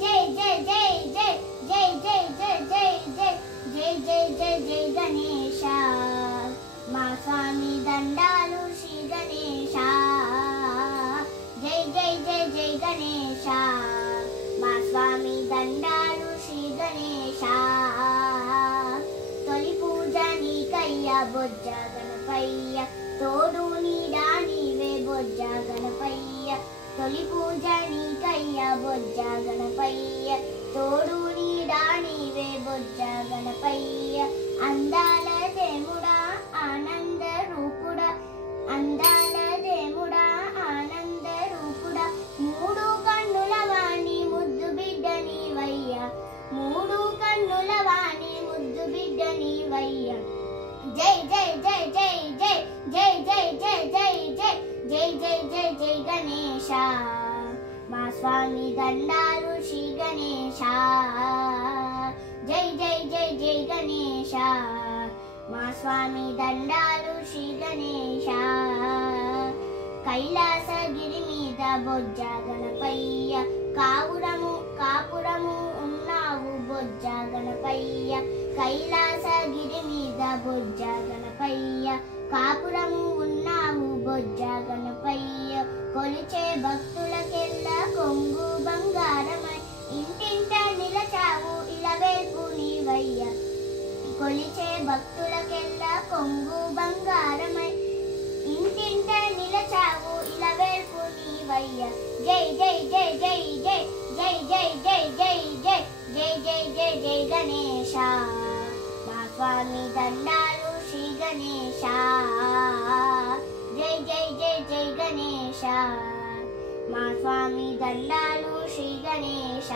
జై జై జై జై జై జై జై జై జై జై జై జై జై గణేశ మా స్వామి దండాలు శ్రీ గణేశ జై జై జై జై గణేశ మా స్వామి దండాలు శ్రీ గణేశ తొలి పూజ నీకయ్య బొజ్జ గణపయ్య తోడు నీడా నీవే బొజ్జ గణపయ్య తొలి పూజ నీకయ్య బొజ్జ గణపయ్య తోడు నీడా నీవే బొజ్జ గణపయ్య అందాల దేముడా ఆనంద రూపుడా అందాల దేముడా ఆనంద రూపుడా మూడు కన్నుల వాణి ముద్దు బిడ్డ నీవయ్య మూడు కన్నుల వాణి ముద్దు బిడ్డ నీవయ్య జై జై జై జై జై జై జై జై జై జై జై జై జై జై గణేశ మా స్వామి దండాలు శ్రీ గణేశ జై జై జై జై గణేశ మా స్వామి దండాలు శ్రీ గణేశ కైలాసగిరి మీద బొజ్జ గణపయ్య కాపురము ఉన్నావు బొజ్జ గణపయ్య కైలాసగిరి మీద బొజ్జ గణపయ్య కాపురము ఉన్నావు బొజ్జ గణపయ్య కొలిచే భక్తులకెల్లా కొంగు బంగారమై ఇంటింట నిలచావు ఇలవేల్పు నీవయ్య కొలిచే భక్తులకెల్లా కొంగు బంగారమై ఇంటింట నిలచావు ఇలవేల్పు నీవయ్య జై జై జై జై జై జై జై జై జై జై జై జై జై జై గణేశ మా స్వామి దండాలు శ్రీ గణేశ జై జై జై జై గణేశ మా స్వామి దండాలు శ్రీ గణేశ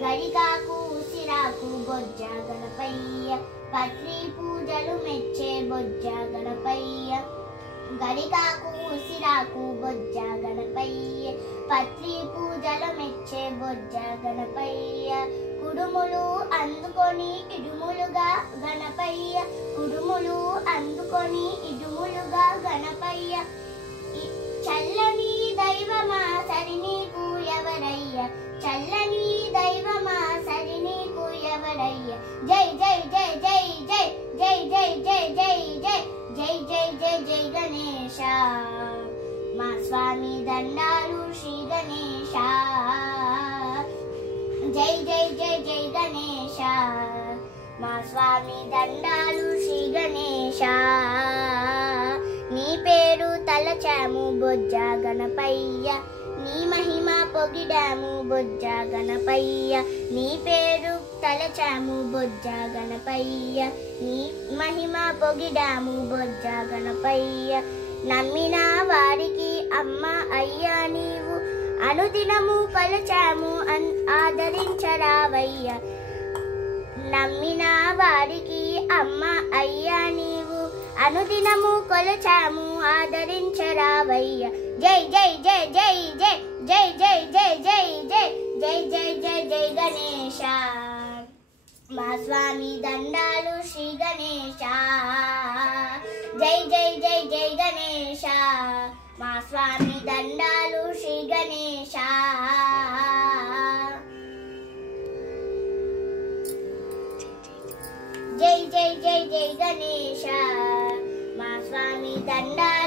గరికాకు సిరాకు బొజ్జ గణపయ్య పత్రి పూజలు మెచ్చే బొజ్జ గణపయ్య గరికాకు సిరాకు బొజ్జ గణపయ్య పత్రి పూజలు మెచ్చే బొజ్జ గణపయ్య కుడుములు అందుకొని ఇడుములుగా గణపయ్య కుడుములు అందుకొని ఇడుములుగా గణపయ్య చల్లని దైవమా సరి నీకు ఎవరయ్య చల్లని దైవమా సరి నీకు ఎవరయ్య జై జై జై జై జై జై జై జై జై జై జై జై జై జై గణేశ మా స్వామి దండాలు శ్రీ గణేశ జై జై జై జై గణేశ మా స్వామి దండాలు శ్రీ గణేశ నీ పేరు తలచాము బొజ్జ గణపయ్య నీ మహిమ పొగిడాము బొజ్జ గణపయ్య నీ పేరు తలచాము బొజ్జ గణపయ్య నీ మహిమ పొగిడాము బొజ్జ గణపయ్య నమ్మిన వారికి అమ్మ అయ్యా నీవు అనుదినము కొలచాము ఆదరించరావయ్య నమ్మిన వారికి అమ్మ అయ్యా నీవు అనుదినము కొలచాము ఆదరించరావయ్య జై జై జై జై జై జై జై జై జై జై జై జై జై జై గణేశ మా స్వామి దండాలు శ్రీ గణేశ జై జై జై జై గణేశ మా స్వామి దండాలు శ్రీ గణేశ జై జై జై జై గణేశ మా స్వామి దండాలు